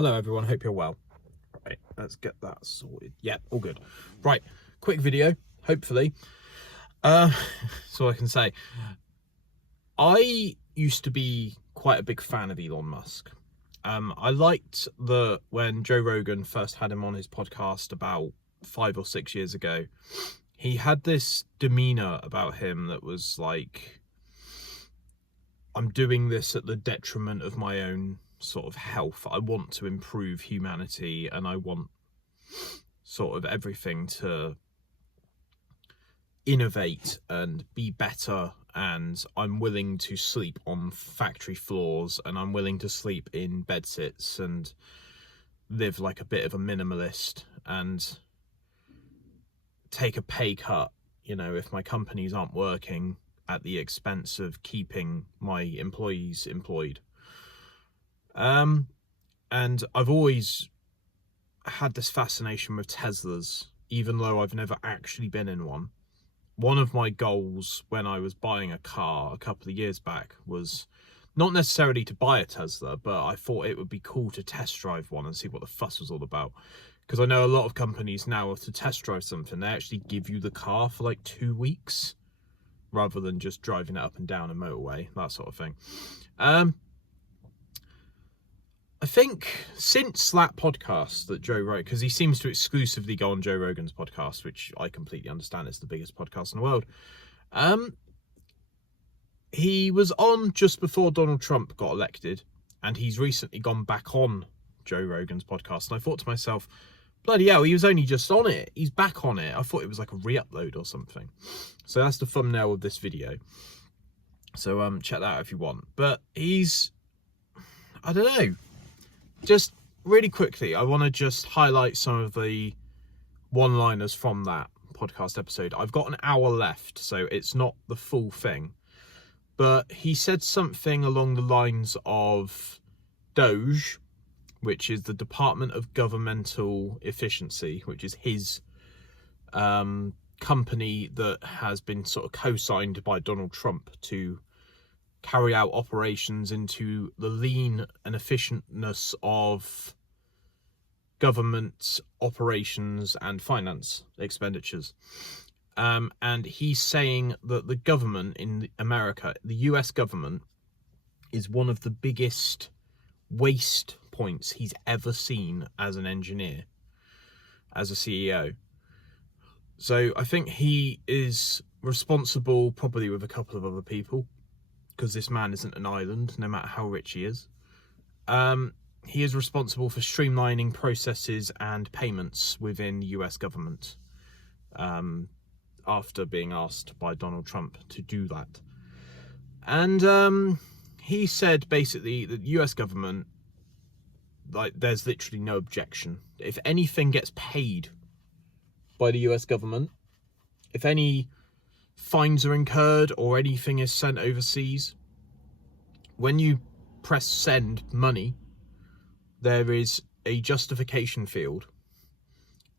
Hello everyone, hope you're well. Right, let's get that sorted. Yeah, all good. Right, quick video, hopefully. So I can say, I used to be quite a big fan of Elon Musk. I liked when Joe Rogan first had him on his podcast about 5 or 6 years ago, he had this demeanor about him that was like, I'm doing this at the detriment of my own sort of health. I want to improve humanity and I want sort of everything to innovate and be better, and I'm willing to sleep on factory floors and I'm willing to sleep in bedsits and live like a bit of a minimalist and take a pay cut, you know, if my companies aren't working, at the expense of keeping my employees employed. And I've always had this fascination with Teslas, even though I've never actually been in one. One of my goals when I was buying a car a couple of years back was not necessarily to buy a Tesla, but I thought it would be cool to test drive one and see what the fuss was all about. Because I know a lot of companies now, to test drive something, they actually give you the car for like 2 weeks, rather than just driving it up and down a motorway, that sort of thing. I think since that podcast that Joe wrote, because he seems to exclusively go on Joe Rogan's podcast, which I completely understand, it's the biggest podcast in the world. He was on just before Donald Trump got elected, and he's recently gone back on Joe Rogan's podcast. And I thought to myself, bloody hell, he was only just on it. He's back on it. I thought it was like a re-upload or something. So that's the thumbnail of this video. So check that out if you want. But he's, I don't know. Just really quickly, I want to just highlight some of the one-liners from that podcast episode. I've got an hour left, so it's not the full thing. But he said something along the lines of DOGE, which is the Department of Governmental Efficiency, which is his company that has been sort of co-signed by Donald Trump to carry out operations into the lean and efficientness of government operations and finance expenditures. And he's saying that the government in America, the US government, is one of the biggest waste points he's ever seen as an engineer, as a CEO. So I think he is responsible, probably with a couple of other people, because this man isn't an island, no matter how rich he is. He is responsible for streamlining processes and payments within the US government, after being asked by Donald Trump to do that. And he said basically that the US government, like, there's literally no objection. If anything gets paid by the US government, if any fines are incurred or anything is sent overseas, when you press send money, there is a justification field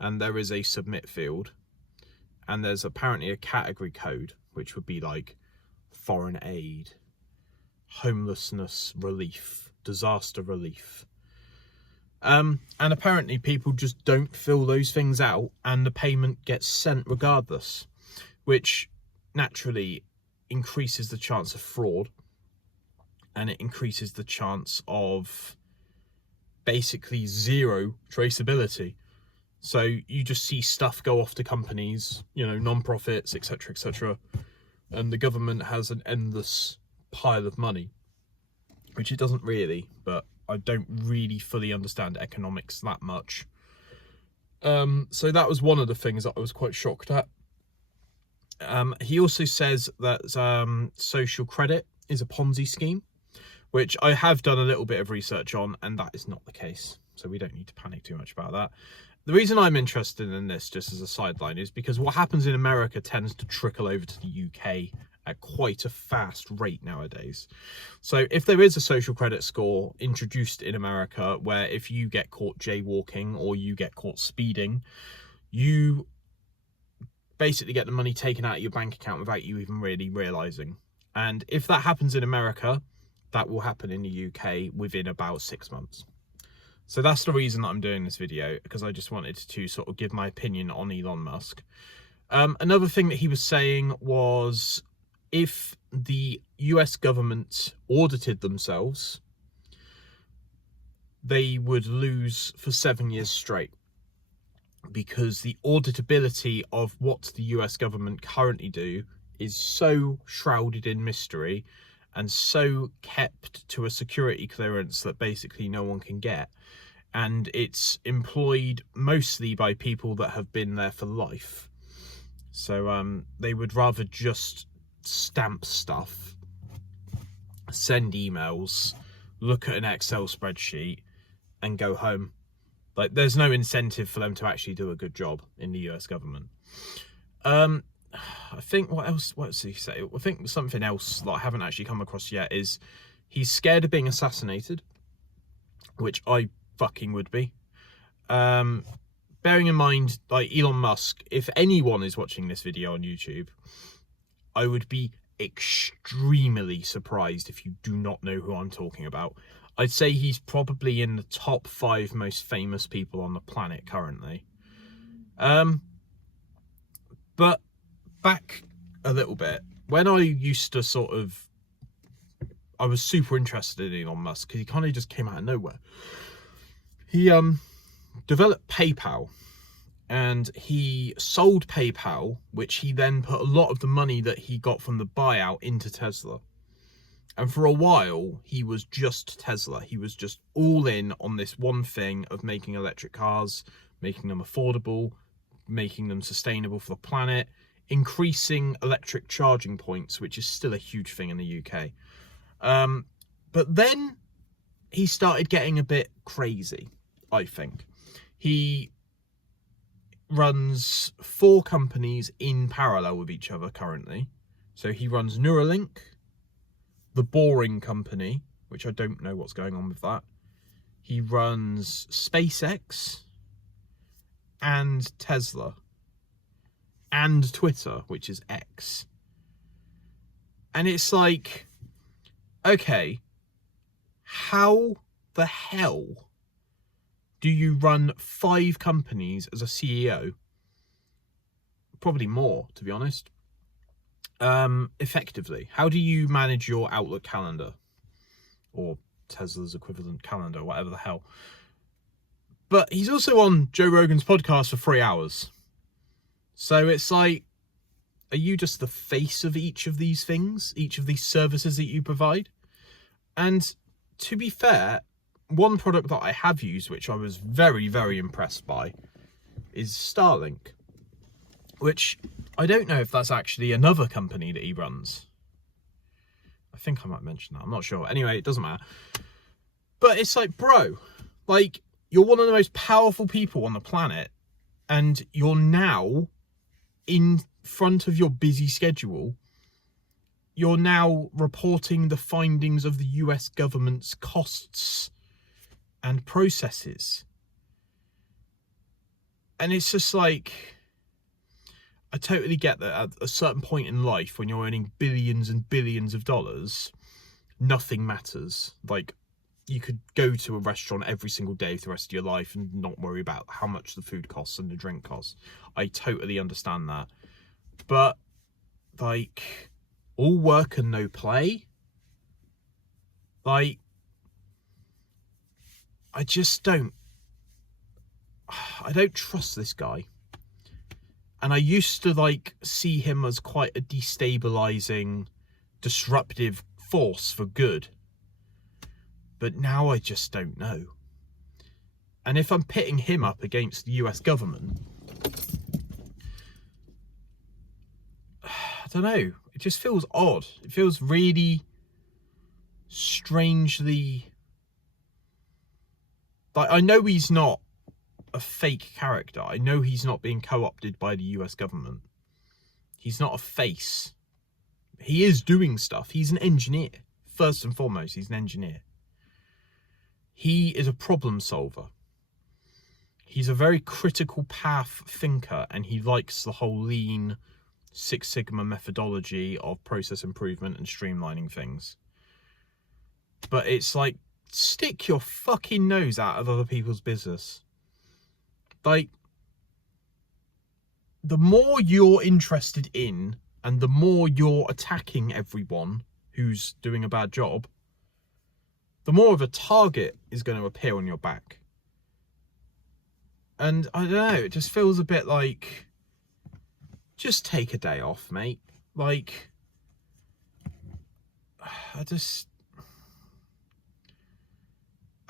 and there is a submit field, and there's apparently a category code, which would be like foreign aid, homelessness relief, disaster relief. And apparently people just don't fill those things out and the payment gets sent regardless, which naturally increases the chance of fraud, and it increases the chance of basically zero traceability. So you just see stuff go off to companies, you know, non-profits, etc., etc., and the government has an endless pile of money, which it doesn't really, but I don't really fully understand economics that much. So that was one of the things that I was quite shocked at. He also says that social credit is a Ponzi scheme, which I have done a little bit of research on, and that is not the case. So we don't need to panic too much about that. The reason I'm interested in this, just as a sideline, is because what happens in America tends to trickle over to the UK at quite a fast rate nowadays. So if there is a social credit score introduced in America, where if you get caught jaywalking or you get caught speeding, you basically get the money taken out of your bank account without you even really realizing. And if that happens in America, that will happen in the UK within about 6 months. So that's the reason that I'm doing this video, because I just wanted to sort of give my opinion on Elon Musk. Another thing that he was saying was, if the US government audited themselves, they would lose for 7 years straight, because the auditability of what the US government currently do is so shrouded in mystery and so kept to a security clearance that basically no one can get. And it's employed mostly by people that have been there for life. So they would rather just stamp stuff, send emails, look at an Excel spreadsheet and go home. Like, there's no incentive for them to actually do a good job in the US government. I think, what did he say? I think something else that I haven't actually come across yet is he's scared of being assassinated, which I fucking would be. Bearing in mind, like, Elon Musk, if anyone is watching this video on YouTube, I would be extremely surprised if you do not know who I'm talking about. I'd say he's probably in the top 5 most famous people on the planet currently. But back a little bit, when I used to I was super interested in Elon Musk because he kind of just came out of nowhere. He developed PayPal, and he sold PayPal, which he then put a lot of the money that he got from the buyout into Tesla. And for a while, he was just Tesla. He was just all in on this one thing of making electric cars, making them affordable, making them sustainable for the planet, increasing electric charging points, which is still a huge thing in the UK. But then he started getting a bit crazy, I think. He runs 4 companies in parallel with each other currently. So he runs Neuralink, the Boring Company, which I don't know what's going on with that. He runs SpaceX and Tesla and Twitter, which is X. And it's like, okay, how the hell do you run 5 companies as a CEO? Probably more, to be honest. Effectively. How do you manage your Outlook calendar? Or Tesla's equivalent calendar, whatever the hell. But he's also on Joe Rogan's podcast for 3 hours. So it's like, are you just the face of each of these things? Each of these services that you provide? And to be fair, one product that I have used, which I was very, very impressed by, is Starlink. Which, I don't know if that's actually another company that he runs. I think I might mention that, I'm not sure. Anyway, it doesn't matter. But it's like, bro, like, you're one of the most powerful people on the planet, and you're now, in front of your busy schedule, you're now reporting the findings of the US government's costs and processes. And it's just like, I totally get that at a certain point in life, when you're earning billions and billions of dollars, nothing matters. Like, you could go to a restaurant every single day for the rest of your life and not worry about how much the food costs and the drink costs. I totally understand that. But, like, all work and no play? Like, I don't trust this guy. And I used to, like, see him as quite a destabilizing, disruptive force for good. But now I just don't know. And if I'm pitting him up against the US government, I don't know. It just feels odd. It feels really strangely... Like, I know he's not a fake character. I know he's not being co-opted by the US government. He's not a face. He is doing stuff. He's an engineer. First and foremost, he's an engineer. He is a problem solver. He's a very critical path thinker, and he likes the whole lean Six Sigma methodology of process improvement and streamlining things. But it's like, stick your fucking nose out of other people's business. Like, the more you're interested in and the more you're attacking everyone who's doing a bad job, the more of a target is going to appear on your back. And I don't know, it just feels a bit like, just take a day off, mate. Like, I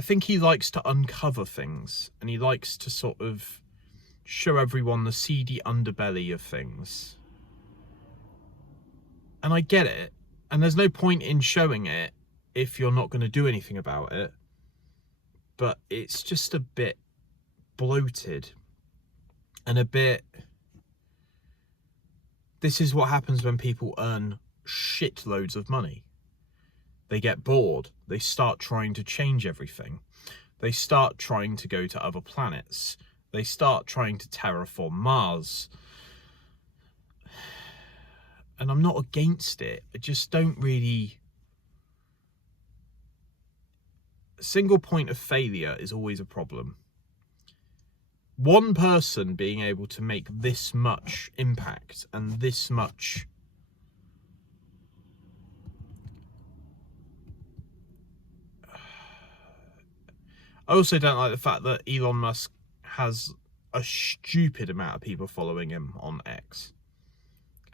think he likes to uncover things, and he likes to sort of show everyone the seedy underbelly of things. And I get it, and there's no point in showing it if you're not going to do anything about it. But it's just a bit bloated and a bit... This is what happens when people earn shitloads of money. They get bored. They start trying to change everything. They start trying to go to other planets. They start trying to terraform Mars. And I'm not against it. I just don't really... A single point of failure is always a problem. One person being able to make this much impact and this much... I also don't like the fact that Elon Musk has a stupid amount of people following him on X.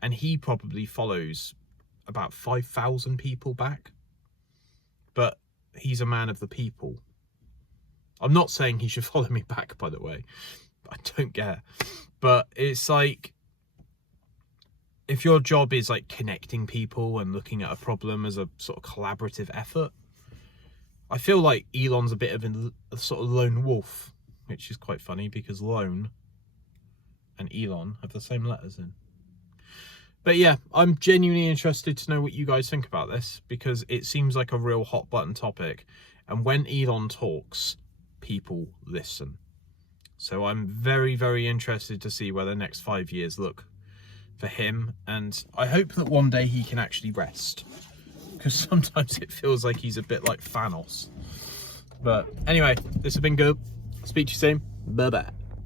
And he probably follows about 5,000 people back. But he's a man of the people. I'm not saying he should follow me back, by the way. I don't care. But it's like, if your job is like connecting people and looking at a problem as a sort of collaborative effort, I feel like Elon's a bit of a sort of lone wolf, which is quite funny because lone and Elon have the same letters in. But yeah, I'm genuinely interested to know what you guys think about this, because it seems like a real hot button topic. And when Elon talks, people listen. So I'm very, very interested to see where the next 5 years look for him. And I hope that one day he can actually rest, because sometimes it feels like he's a bit like Thanos. But anyway, this has been good. Speak to you soon. Bye-bye.